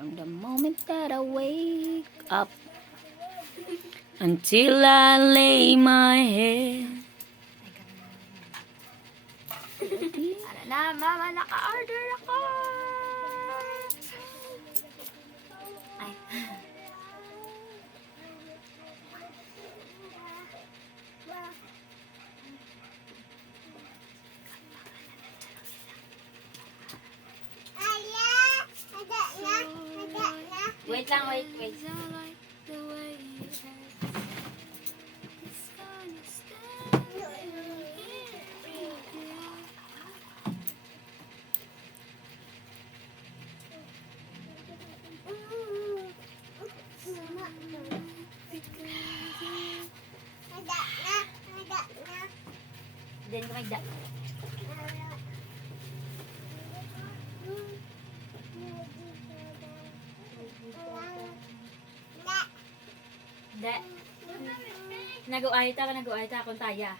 From the moment that I wake up until I lay my head. Ano na, mama, naka-order ako! Ay. Wait lang, wait. Then ko magda. Da. Nag-uayta akong taya.